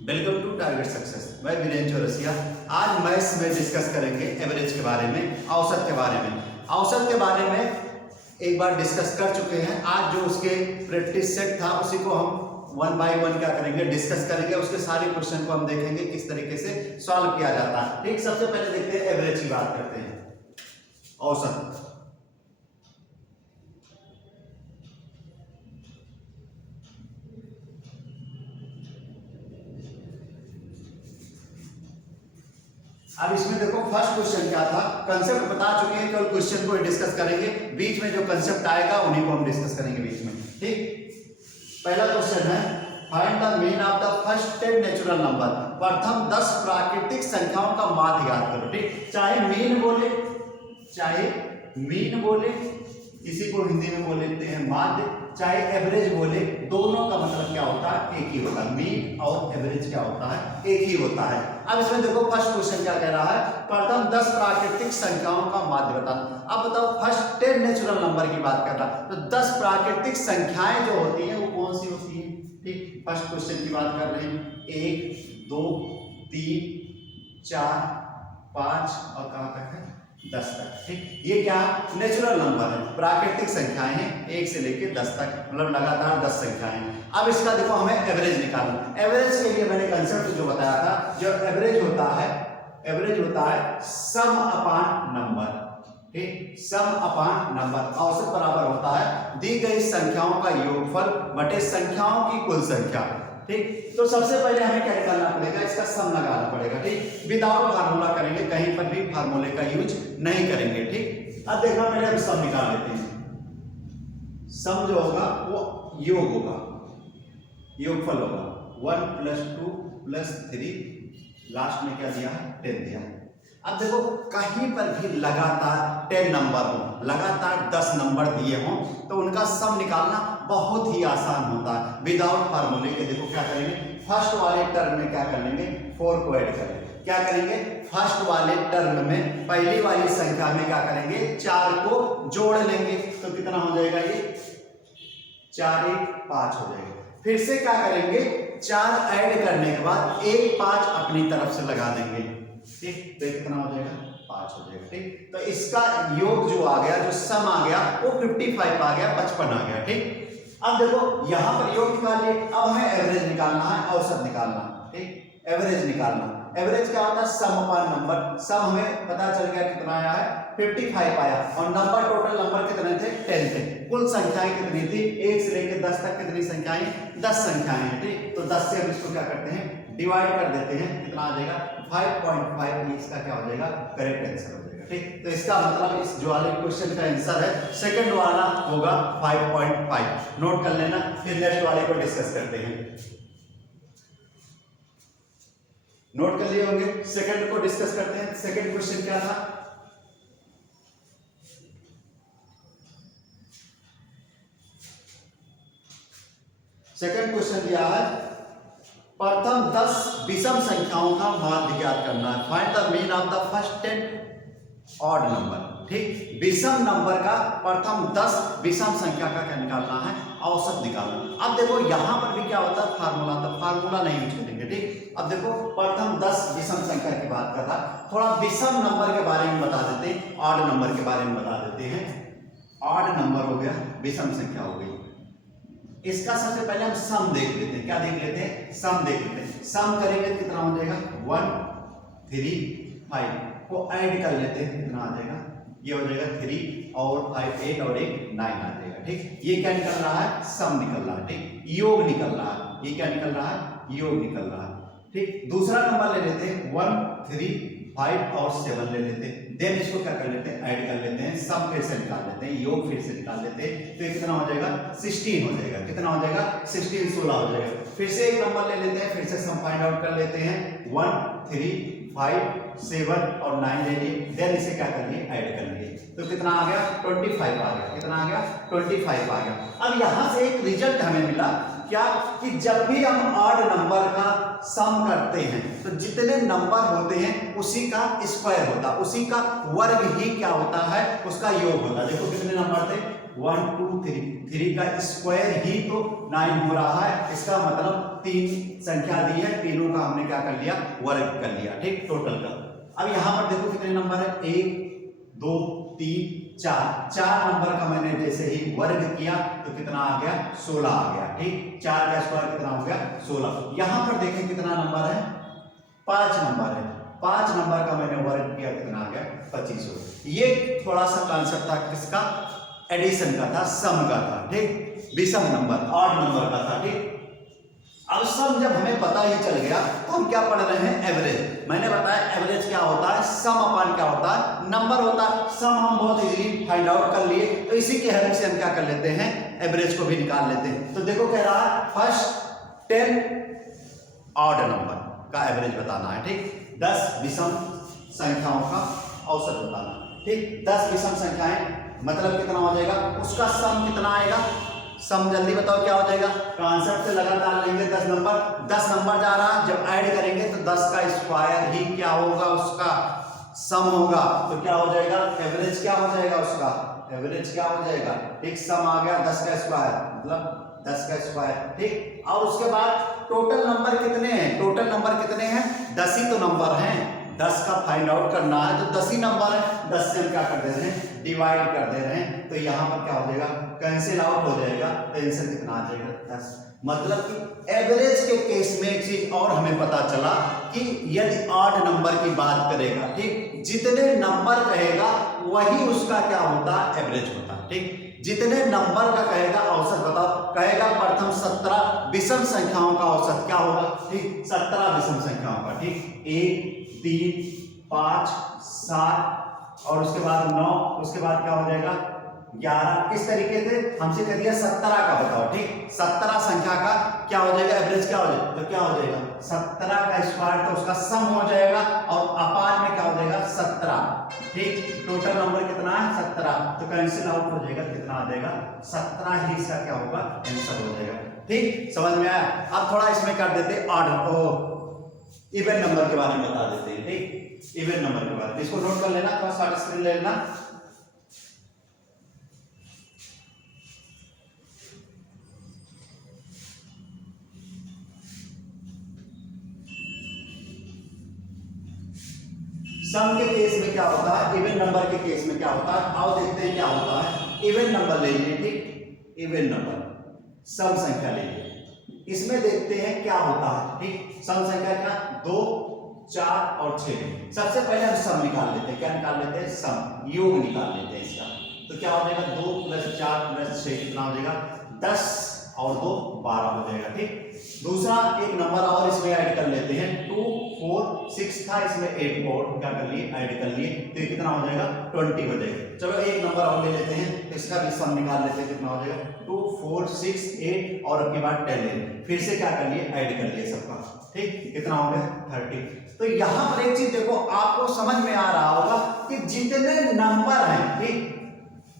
Welcome to target success. मैं वीरेंद्र चौरसिया। आज maths में डिस्कस करेंगे एवरेज के बारे में, औसत के बारे में। औसत के बारे में एक बार डिस्कस कर चुके हैं। आज जो उसके प्रैक्टिस सेट था उसी को हम वन बाय वन क्या करेंगे, डिस्कस करेंगे। उसके सारे क्वेश्चन को हम देखेंगे किस तरीके से सॉल्व किया जाता है। ठीक, सबसे पहले देखते हैं एवरेज की बात करते हैं, औसत। अब इसमें देखो फर्स्ट क्वेश्चन क्या था, कंसेप्ट बता चुके हैं, केवल क्वेश्चन को डिस्कस करेंगे। बीच में जो कंसेप्ट आएगा उन्हीं को हम डिस्कस करेंगे बीच में। ठीक, पहला क्वेश्चन है find the mean of the first 10 natural number. प्रथम 10 प्राकृतिक संख्याओं का माध्य ज्ञात करो। ठीक, चाहे मीन बोले, किसी को हिंदी में बोल लेते हैं माध्य, चाहे एवरेज बोले, दोनों का मतलब क्या होता है, एक ही होता है। मीन और एवरेज क्या होता है, एक ही होता है। अब इसमें देखो फर्स्ट क्वेश्चन क्या कह रहा है, प्रथम 10 प्राकृतिक संख्याओं का माध्य बता। अब बताओ फर्स्ट 10 नेचुरल नंबर की बात कर रहा है, तो 10 प्राकृतिक संख्याएं जो होती हैं वो कौन सी होती हैं। ठीक, फर्स्ट क्वेश्चन की बात कर रहे हैं, 1 2 3 4 5 और कहां तक है, 10 तक। ठीक, ये क्या नेचुरल नंबर है, प्राकृतिक संख्याएं हैं 1 से लेकर 10 तक, मतलब लगातार 10 संख्याएं हैं। अब इसका देखो हमें एवरेज निकालना। एवरेज के लिए मैंने कंसेप्ट जो बताया था, जो एवरेज होता है सम अपान नंबर। ठीक, सम अपान नंबर, औसत बराबर होता है दी गई संख्याओं का योगफल बटे संख्याओं की कुल संख्या। ठीक, तो सबसे पहले हमें क्या निकालना पड़ेगा, इसका सम लगाना पड़ेगा। ठीक, विदाउट फार्मूला करेंगे, कहीं पर भी फार्मूले का यूज नहीं करेंगे। ठीक, अब देखना पहले हम सम निकाल लेते हैं। सम जो होगा वो योग होगा, योगफल होगा। 1 + 2 + 3, लास्ट में क्या दिया है, 10 दिया है। अब देखो कहीं पर भी लगातार 10 नंबर हो, लगातार 10 नंबर दिए हों, तो उनका सम निकालना बहुत ही आसान होता है विदाउट फार्मूले के। देखो क्या करेंगे, फर्स्ट वाले टर्म में क्या कर लेंगे, 4 को ऐड करेंगे। क्या करेंगे, फर्स्ट वाले टर्म में पहली वाली संख्या में क्या करेंगे, 4 को जोड़ लेंगे, तो कितना हो जाएगा, ये 4 1 5 हो जाएगा। फिर से क्या करेंगे, 4 ऐड करने के बाद 1 5 अपनी तरफ से लगा देंगे। ठीक, तो कितना हो जाएगा, 5 हो जाएगा। ठीक, तो इसका योग जो आ गया, जो सम आ गया, वो 55 आ गया, 55 आ गया। ठीक, अब देखो यहां पर योग निकाल लिए, अब हमें एवरेज निकालना है, औसत निकालना। ठीक, एवरेज निकालना। एवरेज क्या होता है, सम अपान नंबर। सम हमें पता चल गया कितना आया है, 55 आया, और नंबर, टोटल नंबर कितने थे, 10 थे। कुल संख्याएं कितनी थी, 1 से लेकर 10 तक कितनी संख्याएं, 10 संख्याएं हैं। ठीक, तो 10 से हम इसको क्या करते हैं, डिवाइड कर देते हैं, कितना आ जाएगा, 5.5। इसका क्या हो जाएगा, करेक्ट आंसर हो जाएगा। ठीक, तो इसका मतलब इस जो वाले क्वेश्चन का आंसर है सेकंड वाला होगा 5.5। नोट कर लेना, फिर नेक्स्ट वाले को डिस्कस करते हैं। नोट कर लिए होंगे, सेकंड को डिस्कस करते हैं। सेकंड क्वेश्चन क्या था, सेकंड क्वेश्चन दिया है प्रथम 10 विषम संख्याओं का माध्य ज्ञात करना है। Find the mean of the first 10 odd number. ठीक, विषम नंबर का प्रथम 10 विषम संख्या का क्या निकालना है, औसत निकालना। अब देखो यहां पर भी क्या होता है, फार्मूला, तो फार्मूला नहीं यूज करेंगे। ठीक, अब देखो प्रथम 10 विषम संख्या की बात कर रहा, थोड़ा विषम नंबर के बारे में बता देते हैं, ऑड नंबर के बारे में बता देते हैं। ऑड नंबर हो गया, विषम संख्या हो गई। इसका सबसे पहले हम सम देख लेते हैं। क्या देख लेते हैं, सम देख लेते हैं। सम करेंगे तो कितना हो जाएगा, 1 3 5 को ऐड कर लेते हैं, कितना आ जाएगा, ये हो जाएगा 3 और 5 8 और 1 9 आ जाएगा। ठीक, ये क्या निकल रहा है, सम निकल रहा है। ठीक, योग निकल रहा है, ये क्या निकल रहा है, योग निकल रहा है। ठीक, दूसरा नंबर ले लेते हैं, 1 3 5 और 7 ले लेते हैं। देन इसको क्या कर लेते हैं, ऐड कर लेते हैं, सम फिर से निकाल लेते हैं, योग फिर से निकाल लेते हैं, तो कितना हो जाएगा, 16 हो जाएगा। कितना हो जाएगा, 16 16 हो जाएगा। फिर से एक नंबर ले लेते हैं, फिर से सम फाइंड आउट कर लेते हैं, 1 3 5 7 और 9 ले लिए। देन इसे क्या कर लिए, ऐड कर लिए, तो कितना आ गया, 25 आ गया। कितना आ गया, 25 आ गया। अब यहां से एक रिजल्ट हमें मिला क्या, कि जब भी हम ऑड नंबर का सम करते हैं तो जितने नंबर होते हैं उसी का स्क्वायर होता है, उसी का वर्ग ही क्या होता है, उसका योग होता है। देखो कितने नंबर थे, 1 2 3, 3 का स्क्वायर ही तो 9 हो रहा है। इसका मतलब तीन संख्या दी है, तीनों का हमने क्या कर लिया, वर्ग कर लिया, ठीक, टोटल का। अब यहाँ पर देखो कितने नंबर है, 1 2 3 4, 4 नंबर का मैंने जैसे ही वर्ग किया तो कितना आ गया, 16 आ गया, ठीक, 4 का स्क्वायर कितना हो गया, 16। यहाँ पर देखें कितना नंबर है, 5 नंबर है, 5 नंबर का मैंने वर्ग किया, कितना आ गया, 25 हो गया। ये थोड़ा सा कॉन्सेप्ट था किसका, एडिशन का था, सम का था, ठीक, विषम नंबर, ऑड नंबर का था, ठीक। अब सम जब हमें पता ही चल गया तो हम क्या पढ़ रहे हैं, एवरेज। मैंने बताया एवरेज क्या होता है, सम अपान क्या होता है, नंबर होता है। सम हम बहुत इजीली फाइंड आउट कर लिए, तो इसी के हेल्प से हम क्या कर लेते हैं, एवरेज को भी निकाल लेते हैं। तो देखो कह रहा है फर्स्ट 10 ऑड नंबर का एवरेज बताना है, ठीक, 10 विषम संख्याओं का औसत बताना, ठीक। 10 विषम संख्याएं मतलब कितना हो जाएगा, उसका सम कितना आएगा, सम जल्दी बताओ क्या हो जाएगा, कॉन्सेप्ट से लगातार लेंगे 10 नंबर, 10 नंबर जा रहा है, जब ऐड करेंगे तो 10 का स्क्वायर ही क्या होगा, उसका सम होगा, तो क्या हो जाएगा, एवरेज क्या हो जाएगा, उसका एवरेज क्या हो जाएगा, ठीक, सम आ गया 10 का स्क्वायर मतलब 10 का स्क्वायर, ठीक। और उसके बाद टोटल नंबर कितने हैं, टोटल नंबर कितने हैं, 10 ही तो नंबर हैं, 10 का फाइंड आउट करना है तो 10 ही नंबर है, 10 से हम क्या कर दे रहे हैं, डिवाइड कर दे रहे हैं, तो यहाँ पर क्या हो जाएगा, कैंसिल आउट हो जाएगा, तो आंसर कितना आ जाएगा, 10। मतलब कि एवरेज के केस में एक चीज और हमें पता चला कि यदि ऑड नंबर की बात करेगा, ठीक, जितने नंबर कहेगा वही उसका क्या होता है, एवरेज होता है, ठीक। जितने नंबर का कहेगा औसत बताओ, कहेगा प्रथम 17 विषम संख्याओं का औसत क्या होगा, ठीक, 17 विषम संख्याओं का, ठीक, 1 3 5 7 और उसके बाद 9, उसके बाद क्या हो जाएगा 11, इस तरीके से हमसे कह दिया 17 का बताओ, ठीक, 17 संख्या का क्या हो जाएगा, एवरेज क्या हो जाएगा, तो क्या हो जाएगा 17 का स्क्वायर तो उसका सम हो जाएगा और अपान में क्या हो जाएगा 17, ठीक, टोटल नंबर कितना है 17, तो कैंसिल आउट हो जाएगा, कितना आ जाएगा 17 ही इसका क्या होगा, आंसर हो जाएगा, ठीक, समझ में आया। अब थोड़ा इसमें कर देते ऑड इवन नंबर के बारे में बता देते हैं, ठीक, इवन नंबर के बारे में, इसको नोट कर लेना, थोड़ा सा स्क्रीन ले लेना। सम के केस में क्या होता है, इवन नंबर के केस में क्या होता है, आओ देखते हैं क्या होता है। इवन नंबर ले लीजिए, ठीक, इवन नंबर सम संख्या ले लीजिए, इसमें देखते हैं क्या होता है, ठीक, सम संख्या क्या, 2 4 और 6। सबसे पहले हम सम निकाल लेते हैं, क्या निकाल लेते हैं, सम, योग निकाल लेते हैं इसका, तो क्या हो जाएगा 2 + 4 + 6 कितना हो जाएगा, 10 और 2 12 हो जाएगा, ठीक। दूसरा एक नंबर और इसमें ऐड कर लेते हैं, 2 4 6 था, इसमें 8 और क्या कर लिए, ऐड कर लिए, तो ये कितना हो जाएगा 20 हो जाएगा। चलो एक नंबर और ले लेते हैं, इसका भी सम निकाल लेते हैं, कितना हो जाएगा 2 4 6 8 और अब की बात 10 ले, फिर से क्या कर लिए, ऐड कर लिए सबका, ठीक, कितना हो गया 30। तो यहां पर एक चीज देखो, आपको समझ में आ रहा होगा कि जितने नंबर हैं, ठीक,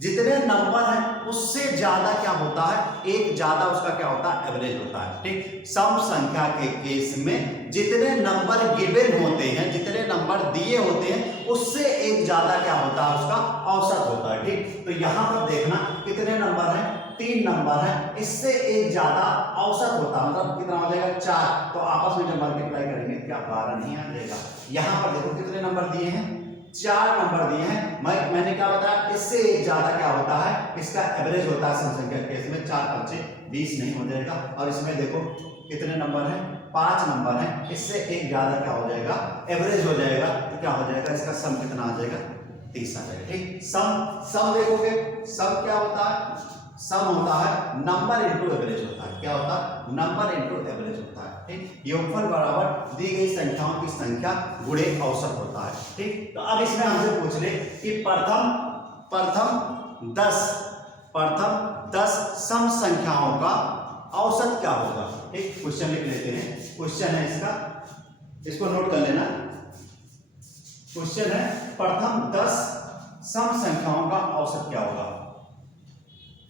जितने नंबर हैं उससे ज्यादा क्या होता है, एक ज्यादा उसका क्या होता है, एवरेज होता है, ठीक। सम संख्या के केस में जितने नंबर गिवन होते हैं, जितने नंबर दिए होते हैं, उससे एक ज्यादा क्या होता है, उसका औसत होता है, ठीक। तो यहां पर देखना कितने नंबर हैं, 3 नंबर है, इससे एक ज्यादा औसत होता है, मतलब कितना हो जाएगा 4, तो आपस में जब मल्टीप्लाई करेंगे क्या 12 नहीं आ जाएगा। यहां पर देखो कितने नंबर दिए हैं, 4 नंबर दिए हैं, मैंने क्या बताया, इससे एक ज्यादा क्या होता है, इसका एवरेज होता है सम संख्या के केस में, 4 5 20 नहीं हो जाएगा। और इसमें देखो कितने नंबर हैं, 5 नंबर हैं, इससे एक ज्यादा क्या हो जाएगा, एवरेज हो जाएगा, तो क्या हो जाएगा, इसका सम कितना आ जाएगा, 30 आ जाएगा, ठीक। सम देखोगे, सम क्या होता है, सम होता है नंबर इनटू एवरेज होता है, क्या होता है, नंबर इनटू एवरेज होता है, ठीक। योगफल बराबर दी गई संख्याओं की संख्या गुणे औसत होता है, ठीक। तो अब इसमें हमसे पूछ ले कि प्रथम 10 सम संख्याओं का औसत क्या होगा, ठीक। क्वेश्चन लिख लेते हैं, क्वेश्चन है इसका, इसको नोट कर लेना। क्वेश्चन है प्रथम 10 सम संख्याओं का औसत क्या होगा,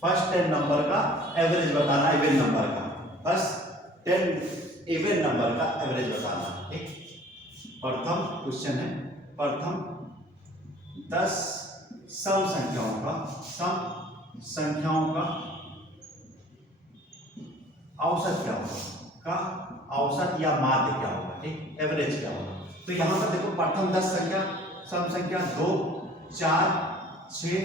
फर्स्ट 10 नंबर का एवरेज बताना, इवन नंबर का, फर्स्ट 10 इवन नंबर का एवरेज बताना, ठीक। प्रथम क्वेश्चन है प्रथम 10 सम संख्याओं का औसत क्या होगा, का औसत या माध्य क्या होगा, ठीक, एवरेज क्या होगा। तो यहाँ पर देखो प्रथम 10 संख्या, सम संख्या 2, 4, 6,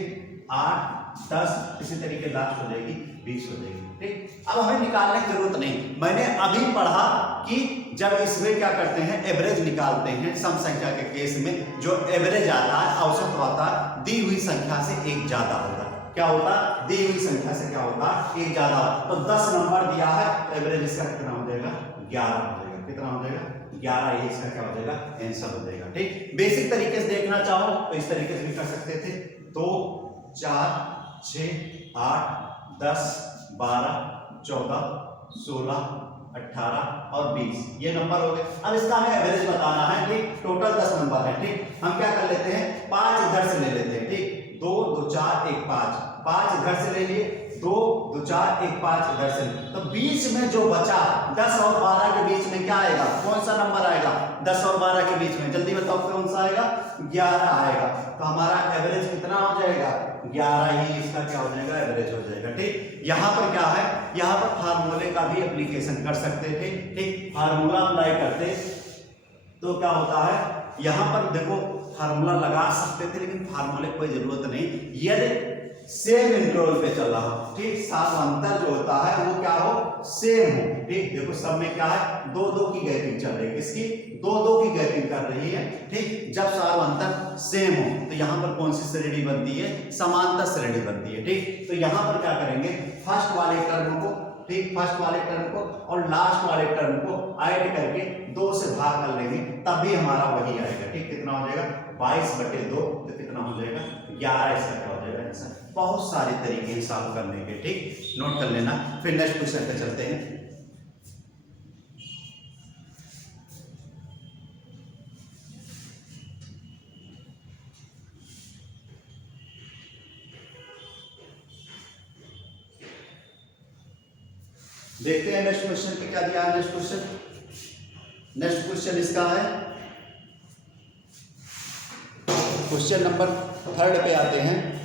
8, 10, इसी तरीके लास्ट हो जाएगी 20 हो जाएगी, ठीक। अब हमें निकालने की जरूरत नहीं, मैंने अभी पढ़ा कि जब इसमें क्या करते हैं, एवरेज निकालते हैं सम संख्या के केस में, जो एवरेज आता है, औसत होता है, दी हुई संख्या से एक ज्यादा होगा। क्या होता है, दी हुई संख्या से क्या होता है, एक ज्यादा। तो 10 नंबर दिया है, एवरेज इसका कितना हो जाएगा, 11 हो जाएगा। कितना हो जाएगा, 11। ये इसका क्या हो जाएगा, आंसर हो जाएगा, ठीक। बेसिक तरीके से देखना चाहो तो इस तरीके से भी कर सकते थे, 2, 4, 6, 8, 10, 12, 14, 16, 18 और 20, ये नंबर हो गए। अब इसका हमें एवरेज बताना है, ठीक। टोटल 10 नंबर है, ठीक। हम क्या कर लेते हैं, 5 इधर से ले लेते हैं, ठीक। 2, 2, 4, 1, 5, 5 इधर से ले लिए, 2, 2, 4, 1, 5 इधर से। तो बीच में जो बचा 10 और 12 के बीच में क्या आएगा, कौन सा नंबर आएगा, 10 और 12 के बीच में, जल्दी बताओ कौन सा आएगा, 11 आएगा। तो हमारा एवरेज कितना हो जाएगा, 11 ही इसका क्या हो जाएगा, एवरेज हो जाएगा, ठीक। यहाँ पर क्या है, यहाँ पर फार्मूले का भी एप्लीकेशन कर सकते थे, ठीक। फार्मूला अप्लाई करते तो क्या होता है, यहाँ पर देखो फार्मूला लगा सकते थे, लेकिन फार्मूले की कोई जरूरत नहीं, यदि सेम इंटरवल पे चल रहा हो, ठीक। सामांतर जो होता है वो क्या हो, सेम हो, ठीक। देखो सब में क्या है, 2-2 की गैपिंग चल रही है, किसकी, 2-2 की गैपिंग कर रही है, ठीक। जब सामांतर सेम हो तो यहाँ पर कौन सी श्रेणी बनती है, समांतर श्रेणी बनती है, ठीक। तो यहाँ पर क्या करेंगे, फर्स्ट वाले टर्म को, ठीक, फर्स्ट वाले टर्म को और लास्ट वाले टर्म को ऐड करके 2 से भाग कर लेंगे, तभी हमारा वही आएगा, ठीक। कितना हो जाएगा, 22/2, तो कितना हो जाएगा, 11 इसका क्या हो जाएगा आंसर। बहुत सारे तरीके हैं सॉल्व करने के, ठीक, नोट कर लेना। फिर नेक्स्ट क्वेश्चन पे चलते हैं। देखते हैं नेक्स्ट क्वेश्चन पे क्या दिया है। नेक्स्ट क्वेश्चन इसका है, क्वेश्चन नंबर 3 पे आते हैं।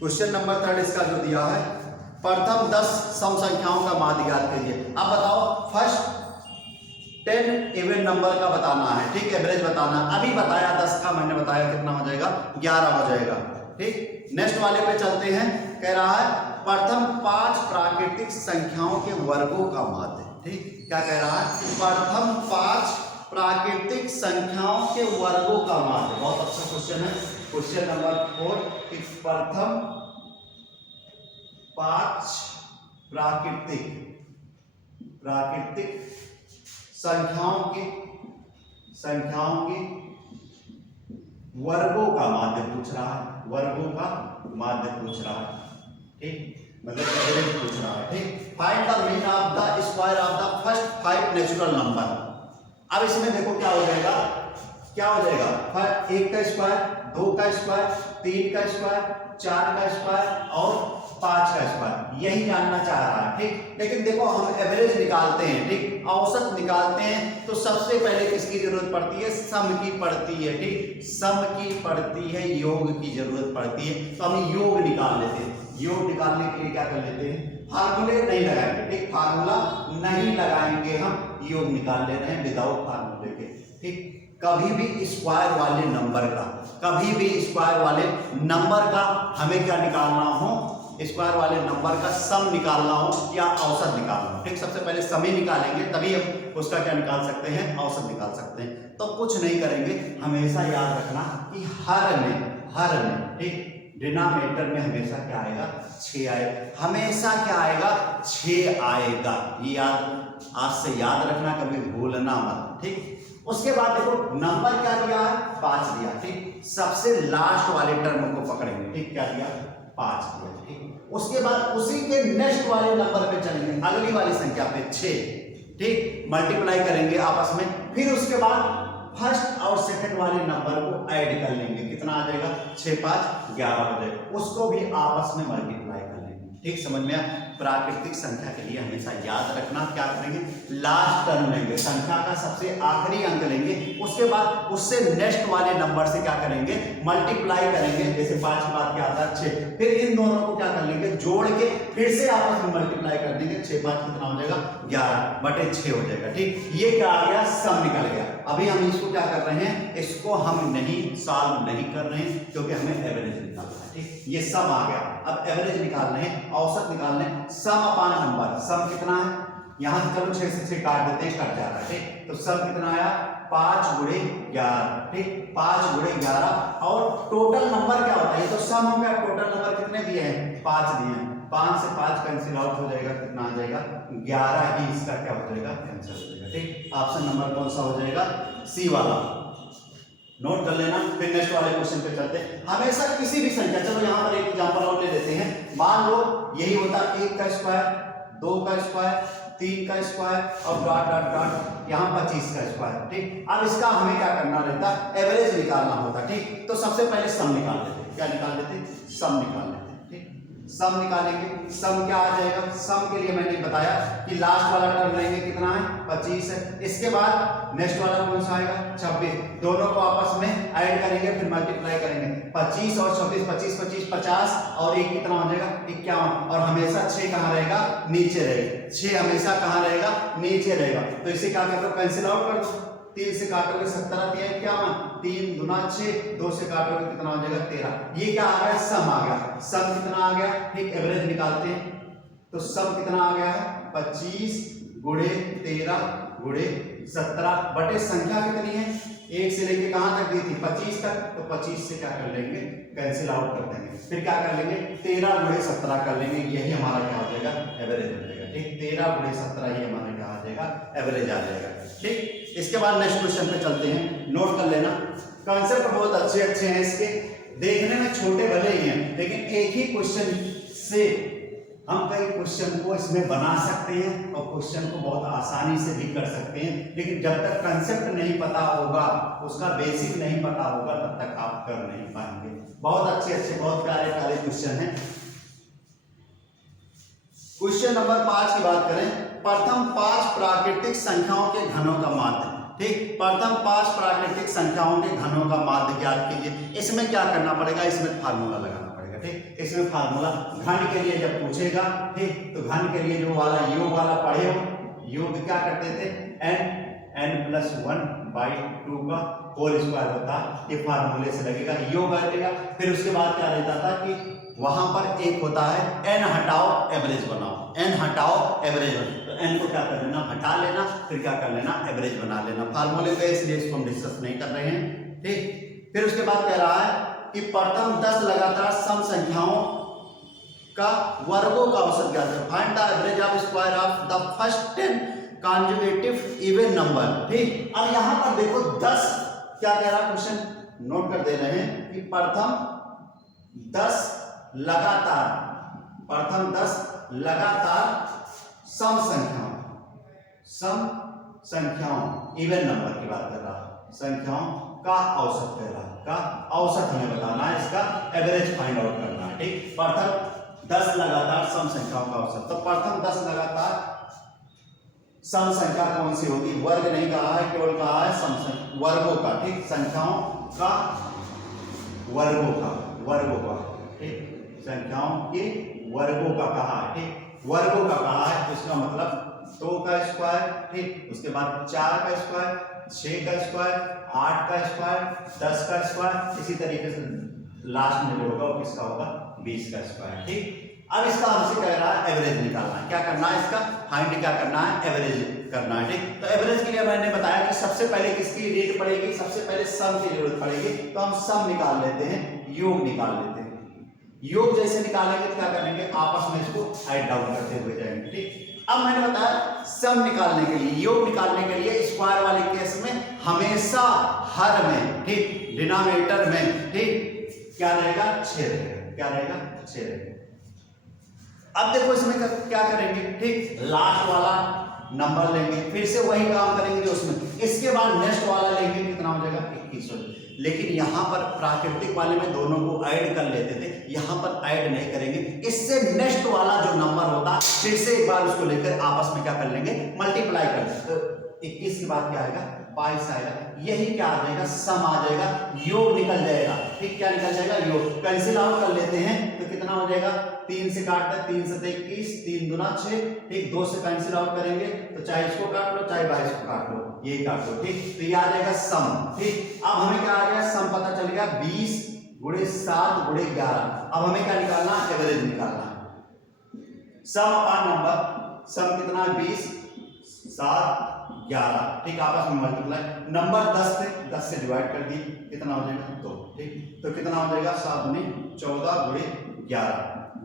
क्वेश्चन नंबर 3 इसका जो दिया है, प्रथम 10 सम संख्याओं का माध्य ज्ञात कीजिए। अब बताओ फर्स्ट 10 इवन नंबर का बताना है, ठीक, एवरेज बताना। अभी बताया 10 का, मैंने बताया कितना हो जाएगा, 11 हो जाएगा, ठीक। नेक्स्ट वाले पे चलते हैं, कह रहा है प्रथम 5 प्राकृतिक संख्याओं के वर्गों का माध्य, ठीक। क्या कह रहा है, प्रथम 5 प्राकृतिक संख्याओं के वर्गों का माध्य। बहुत अच्छा क्वेश्चन है। क्वेश्चन नंबर 4, प्रथम 5 प्राकृतिक संख्याओं के वर्गों का माध्य पूछ रहा है, वर्गों का माध्य पूछ रहा है, ठीक, मतलब एवरेज पूछ रहा है, ठीक। Find the mean of the square of the first 5 natural number. अब इसमें देखो क्या हो जाएगा, 1 का स्क्वायर, 2 का स्क्वायर, 3 का स्क्वायर, 4 का स्क्वायर और 5 का स्क्वायर, यही जानना चाह रहा है, ठीक। लेकिन देखो हम एवरेज निकालते हैं, ठीक, औसत निकालते हैं, तो सबसे पहले किसकी जरूरत पड़ती है, सम की पड़ती है, ठीक, सम की पड़ती है, योग की जरूरत पड़ती है। तो हम योग निकाल लेते हैं। योग निकालने के लिए क्या कर लेते हैं, फार्मूले नहीं लगाएंगे, ठीक, फार्मूला नहीं लगाएंगे, हम योग निकाल ले रहे हैं विदाउट फार्मूले के, ठीक। कभी भी स्क्वायर वाले नंबर का हमें क्या निकालना हो, स्क्वायर वाले नंबर का सम निकालना हो या औसत निकालना हो, ठीक। सबसे पहले सम ही निकालेंगे, तभी हम उसका क्या निकाल सकते हैं, औसत निकाल सकते हैं। तो कुछ नहीं करेंगे, हमेशा याद रखना कि हर में, ठीक, डिनोमिनेटर में हमेशा क्या आएगा, 6 आएगा, हमेशा क्या आएगा, 6 आएगा। ये आज से याद रखना, कभी भूलना मत, ठीक। उसके बाद देखो नंबर क्या दिया है, 5 दिया, ठीक। सबसे लास्ट वाले टर्म को पकड़ेंगे, ठीक, क्या दिया, 5 दिया, ठीक। उसके बाद उसी के नेक्स्ट वाले नंबर पे चलेंगे, अगली वाली संख्या पे 6, ठीक, मल्टीप्लाई करेंगे आपस में। फिर उसके बाद फर्स्ट और सेकंड वाले नंबर को ऐड कर लेंगे, कितना आ जाएगा, 6, 5, 11 हो जाएगा। उसको भी आपस में मल्टीप्लाई कर लेंगे, ठीक, समझ में आया। प्राकृतिक संख्या के लिए हमेशा याद रखना, क्या करेंगे, लास्ट टर्म लेंगे, संख्या का सबसे आखिरी अंक लेंगे, उसके बाद उससे नेक्स्ट वाले नंबर से क्या करेंगे, मल्टीप्लाई करेंगे। जैसे 5 के बाद क्या आता है 6, फिर इन दोनों को क्या कर लेंगे, जोड़ के फिर से आपस में मल्टीप्लाई कर देंगे। 6 5 कितना हो जाएगा, 11/6 हो जाएगा। ठीक, ये क्या आ गया, सम निकल गया। अभी हम इसको क्या कर रहे हैं, इसको हम नहीं सॉल्व नहीं कर रहे हैं, क्योंकि हमें एवरेज निकालना है। ठीक, ये सम आ गया। अब एवरेज निकाल रहे हैं, औसत निकाल रहे हैं। सम अपान नंबर, सम कितना है, यहां चलो 6 से 6 काट देते हैं, कट जा रहा है। ठीक, तो सम कितना आया, 5 × 11। ठीक, 5 × 11। और टोटल नंबर क्या होता है, ये तो सम हो गया, टोटल नंबर कितने दिए हैं, 5 दिए हैं। 5 से 5 कैंसिल आउट हो जाएगा, कितना आ जाएगा, 11 ही इसका क्या हो जाएगा, कैंसिल हो जाएगा। ठीक, ऑप्शन नंबर कौन सा हो जाएगा, सी वाला, नोट कर लेना। फिर नेक्स्ट वाले क्वेश्चन पे चलते हैं। हमेशा किसी भी संख्या, चलो यहाँ पर एक एग्जांपल और ले लेते हैं। मान लो यही होता 1 का स्क्वायर, 2 का स्क्वायर, 3 का स्क्वायर और डॉट डॉट डॉट यहाँ 25 का स्क्वायर। ठीक, अब इसका हमें क्या करना रहता, एवरेज निकालना होता। ठीक, तो सबसे पहले सम निकाल लेते, क्या निकाल लेते, सम निकाल लेते। ठीक, सम निकालेंगे, सम क्या आ जाएगा, सम के लिए मैंने बताया कि लास्ट वाला टर्म लेंगे, कितना है, 25 है। इसके बाद नेक्स्ट वाला कौन सा आएगा, 26। दोनों को आपस में ऐड करेंगे, फिर मल्टीप्लाई करेंगे। 25 और 26, 25 25 50 और 1 कितना हो जाएगा, 51। और हमेशा 6 कहाँ रहेगा, नीचे रहेगा। 6 हमेशा कहाँ रहेगा, नीचे रहेगा। तो इसे क्या कर दो, कैंसिल आउट कर दो। 3 से काटोगे 17, 3 51, 3 दूना 6, 2 से काटोगे कितना हो जाएगा, 13। ये क्या आ गया, सम आ गया। सम कितना आ गया, ठीक, एवरेज निकालते हैं। तो सम कितना आ गया है, 25 × 13 × 17 बटे संख्या कितनी है, 1 से लेके कहां तक दी थी, 25 तक। तो 25 से क्या कर लेंगे, कैंसिल आउट कर देंगे। फिर क्या कर लेंगे, 13 × 17 कर लेंगे। यही हमारा क्या हो जाएगा, एवरेज हो जाएगा। ठीक, 13 × 17 ही हमारा क्या आ जाएगा, एवरेज आ जाएगा। ठीक, इसके बाद नेक्स्ट क्वेश्चन पे चलते हैं, नोट कर लेना। कॉन्सेप्ट बहुत अच्छे अच्छे हैं इसके, देखने में छोटे भले ही हैं, लेकिन एक ही क्वेश्चन से हम कई क्वेश्चन को इसमें बना सकते हैं और क्वेश्चन को बहुत आसानी से भी कर सकते हैं। लेकिन जब तक कंसेप्ट नहीं पता होगा, उसका बेसिक नहीं पता होगा, तब तक आप कर नहीं पाएंगे। बहुत अच्छे अच्छे, बहुत प्यारे प्यारे क्वेश्चन हैं। क्वेश्चन नंबर 5 की बात करें, प्रथम 5 प्राकृतिक संख्याओं के घनों का माध्य। ठीक, प्रथम 5 प्राकृतिक संख्याओं के घनों का माध्य ज्ञात कीजिए। इसमें क्या करना पड़ेगा, इसमें फार्मूला लगाना पड़ेगा। ठीक, इसमें फार्मूला घन के लिए जब पूछेगा, ठीक, तो घन के लिए जो वाला योग वाला पढ़े हो, योग क्या करते थे, n+1/2 का होल स्क्वायर होता, ये फार्मूले से लगेगा, योग आएगा। फिर उसके बाद क्या रहता था कि वहां पर एक होता है n हटाओ एवरेज बनाओ, n हटाओ एवरेज बनाओ। तो n को क्या कर लेना, हटा लेना, फिर क्या कर लेना, एवरेज बना लेना। फार्मूले पे इसलिए इसको हम डिस्कस नहीं कर रहे हैं। ठीक, फिर उसके बाद कह रहा है कि प्रथम 10 लगातार सम संख्याओं का वर्गों का औसत ज्ञात करें। Find the average of square of the first 10 conjugative even number. ठीक, अब यहां पर देखो 10 क्या कह रहा है क्वेश्चन, नोट कर दे रहे हैं कि प्रथम 10 लगातार, प्रथम 10 लगातार सम संख्याओं इवन नंबर की बात कर रहा है, संख्याओं का औसत कह रहा है, का औसत हमें बताना है, इसका एवरेज फाइंड आउट करना है। ठीक, प्रथम 10 लगातार सम संख्याओं का औसत। तो प्रथम 10 लगातार सम संख्या कौन सी होगी, वर्ग नहीं कहा है, केवल कहा है सम वर्गों का। ठीक, संख्याओं का वर्गों का। ठीक, संख्याओं के वर्गों का कहा है। ठीक, वर्गों का कहा है, तो इसका मतलब 2 का स्क्वायर, ठीक, उसके बाद 4 का स्क्वायर, 6 का स्क्वायर, 8 का स्क्वायर, 10 का स्क्वायर, इसी तरीके से लास्ट में जो होगा वो किसका होगा, 20 का स्क्वायर। ठीक, अब इसका हमसे कह रहा है एवरेज निकालना है। क्या करना है, इसका फाइंड क्या करना है, एवरेज करना है। ठीक, तो एवरेज के लिए मैंने बताया कि सबसे पहले किसकी रीड पड़ेगी, सबसे पहले सम की जरूरत पड़ेगी। तो हम सम निकाल लेते हैं, योग निकाल लेते हैं। योग जैसे निकालेंगे तो क्या करेंगे, आपस में इसको ऐड डाउन करते हुए जाएंगे। ठीक, अब मैंने बताया सम निकालने के लिए, योग निकालने के लिए स्क्वायर वाले केस में हमेशा हर में, ठीक, डिनोमिनेटर में, ठीक, क्या रहेगा, 6 रहेगा। क्या रहेगा, 6 रहेगा। अब देखो इसमें क्या करेंगे, ठीक, लास्ट वाला नंबर लेंगे, फिर से वही काम करेंगे जो उसमें, इसके बाद नेक्स्ट वाला लेंगे, कितना हो जाएगा, 21 हो जाएगा। लेकिन यहां पर प्राकृतिक वाले में दोनों को ऐड कर लेते थे, यहां पर ऐड नहीं करेंगे। इससे नेक्स्ट वाला होता, फिर से एक बार उसको लेकर आपस में क्या कर लेंगे, मल्टीप्लाई कर लेंगे। तो 21 के बाद क्या आएगा, 22 आएगा। यही क्या आ जाएगा, सम आ जाएगा, योग निकल जाएगा। ठीक, क्या निकल जाएगा, योग। कैंसिल आउट कर लेते हैं तो कितना हो जाएगा, 3 से काटते हैं, 3 से 21, 3 दूना 6। ठीक, 2 से कैंसिल आउट करेंगे तो चाहे इसको काट लो चाहे 22 को काट लो, ये काट लो। ठीक, तो ये आ जाएगा सम। ठीक, अब हमें क्या आ गया, सम पता चल गया, 20 गुणे 7 गुणे 11। अब हमें क्या निकालना, एवरेज निकालना है। सम अपान नंबर, सम कितना है, 20 7 11। ठीक, आपस में मल्टीप्लाई, नंबर 10 से डिवाइड कर दी, कितना हो जाएगा 2। ठीक, तो कितना हो जाएगा, 7 गुणे 14 गुणे 11,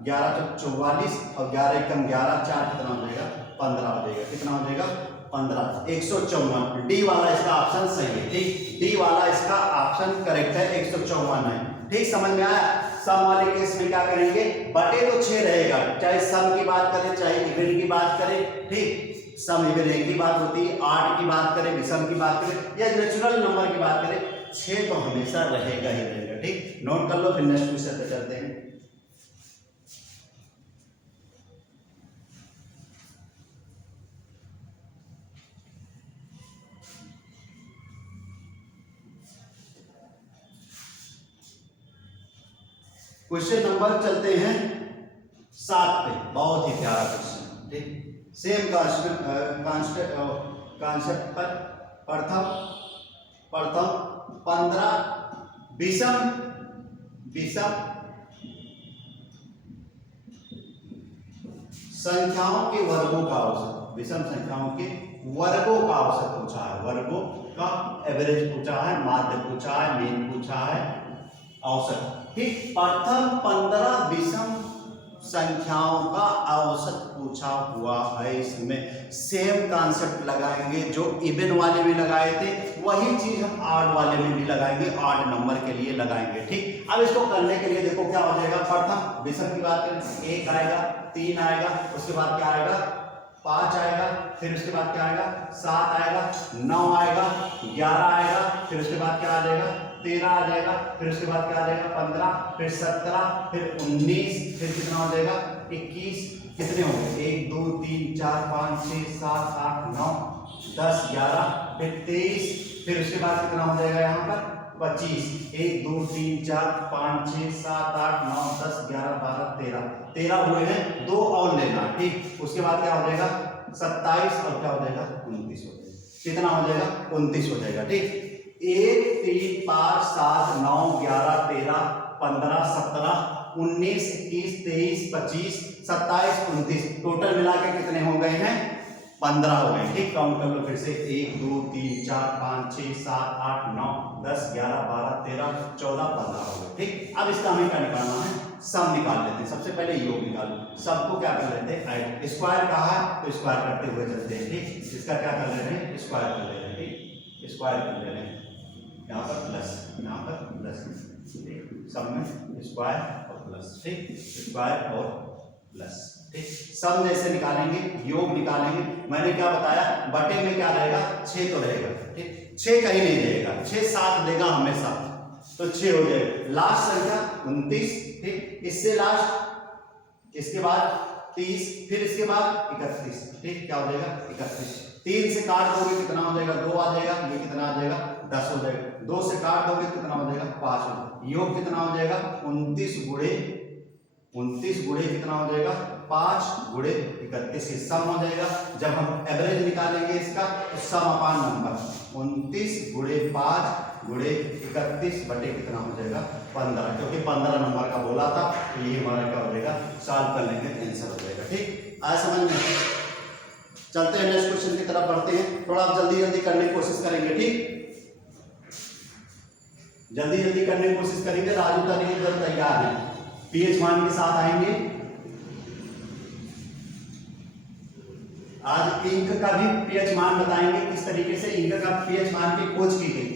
11 तो 44 और 11 एकम 11, 4 कितना हो जाएगा, 15 हो जाएगा। कितना हो जाएगा, 15, 154। डी वाला इसका ऑप्शन सही है। ठीक, डी वाला इसका ऑप्शन करेक्ट है, 154 है। ठीक, समझ में आया। सम वाले केस में क्या करेंगे, बटे तो 6 रहेगा, चाहे सम की बात करें चाहे इवन की बात करें। ठीक, सम इवन एक की बात होती है, 8 की बात करें, विषम की बात करें या नेचुरल नंबर की बात करें, 6 तो हमेशा रहेगा ही रहेगा। ठीक, नोट कर लो, फिर नेक्स्ट क्वेश्चन पे चलते हैं। क्वेश्चन नंबर चलते हैं 7 पे, बहुत ही प्यारा क्वेश्चन। ठीक, सेम कॉन्सेप्ट पर प्रथम 15 विषम संख्याओं के वर्गों का औसत, विषम संख्याओं के वर्गों का औसत पूछा है, वर्गों का एवरेज पूछा है, माध्य पूछा है, मीन पूछा है, औसत। ठीक, प्रथम 15 विषम संख्याओं का औसत पूछा हुआ है। इसमें सेम कॉन्सेप्ट लगाएंगे, जो इवन वाले में लगाए थे वही चीज हम ऑड वाले में भी लगाएंगे, ऑड नंबर के लिए लगाएंगे। ठीक, अब इसको करने के लिए देखो क्या हो जाएगा, प्रथम विषम की बात करें, 1 आएगा, 3 आएगा, उसके बाद क्या आएगा, 5 आएगा, फिर उसके बाद क्या आएगा, 7 आएगा, 9 आएगा, 11 आएगा, फिर उसके बाद क्या आ जाएगा, 13 आ जाएगा, फिर उसके बाद क्या आ जाएगा, 15, फिर 17, फिर 19, फिर कितना हो जाएगा, 21। कितने होंगे, 1 2 3 4 5 6 7 8 9 10 11, फिर 23, फिर उसके बाद कितना हो जाएगा यहाँ पर 25। 1 2 3 4 5 6 7 8 9 10 11 12 13, 13 हुए हैं, 2 और लेना। ठीक, उसके बाद क्या हो जाएगा, 27 और क्या हो जाएगा, 29 हो जाएगा। कितना हो जाएगा, 29 हो जाएगा। ठीक, 1 3 5 7 9 11 13 15 17 19 21 23 25 27 29, टोटल मिला के कितने हो गए हैं, 15 हो गए। ठीक, काउंट कर लो फिर से, 1 2 3 4 5 6 7 8 9 10 11 12 13 14 15 हो गए। ठीक, अब इसका हमें क्या निकालना है, सम निकाल लेते हैं। सबसे पहले योग निकालो, सबको क्या कर लेते हैं, ऐड। स्क्वायर कहा है तो स्क्वायर करते हुए चलते हैं। ठीक, इसका क्या कर ले रहे हैं, स्क्वायर कर ले रहे हैं। ठीक, स्क्वायर कर ले रहे हैं, यहाँ पर प्लस, यहाँ पर प्लस। ठीक, सब में स्क्वायर और प्लस। ठीक, स्क्वायर और प्लस। ठीक, सब जैसे निकालेंगे, योग निकालेंगे। मैंने क्या बताया, बटे में क्या रहेगा, 6 तो रहेगा। ठीक, 6 कहीं नहीं रहेगा, 6 7 देगा हमेशा, तो 6 हो जाएगा। लास्ट संख्या 29। ठीक, इससे लास्ट, इसके बाद 30, फिर इसके बाद 31। ठीक, क्या हो जाएगा, 31। 3 से काट दोगे कितना हो जाएगा, 2 आ जाएगा, ये कितना आ जाएगा, 10 हो जाएगा। 2 से काट दोगे कितना हो जाएगा, 5 हो जाएगा। योग कितना हो जाएगा, 29 गुणे कितना हो जाएगा, 5 गुणे 31, सम हो जाएगा। जब हम एवरेज निकालेंगे इसका तो सम अपान नंबर, 29 गुणे 5 गुणे 31 बटे कितना हो जाएगा, 15, क्योंकि 15 नंबर का बोला था, तो ये हमारा क्या हो जाएगा, सॉल्व कर लेंगे, आंसर हो जाएगा। ठीक, आज समझ में। चलते हैं नेक्स्ट क्वेश्चन की तरफ बढ़ते हैं, थोड़ा आप जल्दी जल्दी करने की कोशिश करेंगे। ठीक, जल्दी जल्दी करने की कोशिश करेंगे। राजू का नहीं जब तैयार है, पीएच मान के साथ आएंगे। आज इंक का भी पीएच मान बताएंगे, किस तरीके से इंक का पीएच मान की खोज की गई।